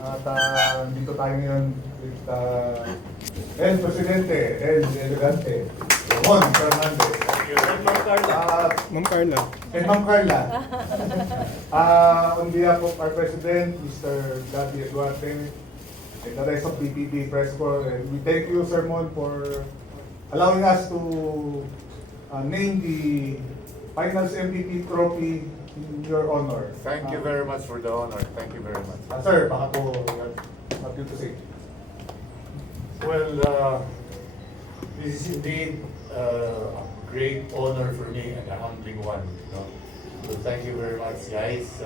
At dito tayo ngayon with El Presidente, El Elegante, Ramon Fernandez. Ma'am Carla. And Ma'am Carla. On behalf of our President, Mr. Gladys Duarte, and the rest of PPP Press Corps, and we thank you, Sir Mon, for allowing us to name the Finals MVP trophy in your honor. Thank you very much for the honor. Thank you very much. Sir, baka po, what you to say? Well, this is indeed a great honor for me and a humbling one. So thank you very much, guys.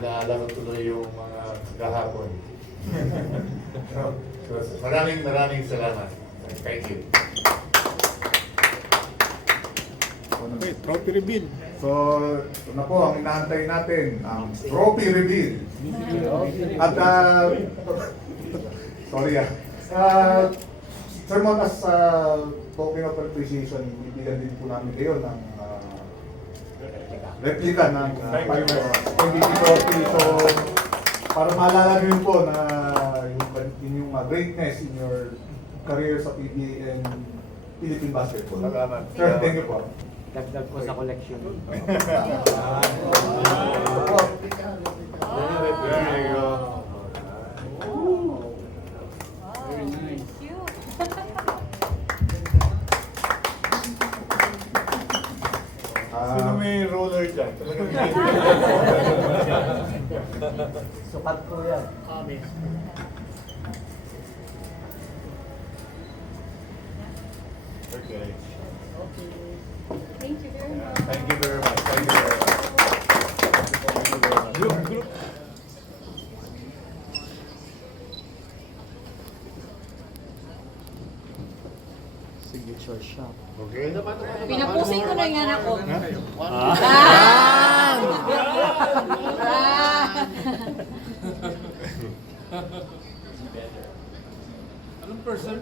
Naalala ko tuloy yung mga kahapon. So, maraming salamat. Thank you. Okay, trophy reveal. So, ito na po ang inaantay natin, ang trophy reveal. At, sorry Sir Mon, as token of appreciation, bibigyan din po namin kayo ng replika ng MVP trophy. So, para maalala nyo po na yung greatness in your career sa PBA and Philippine basketball. Salamat. Sir, thank you po. Dagdag ko sa collection. There you go. Very nice. Cute. Sino may roller dyan? Sukat ko yan. Okay. Thank you very much. Thank you very much. Thank you very much. Group. Signature shot. Okay. Pinapusin ko na yan ako. Anong person?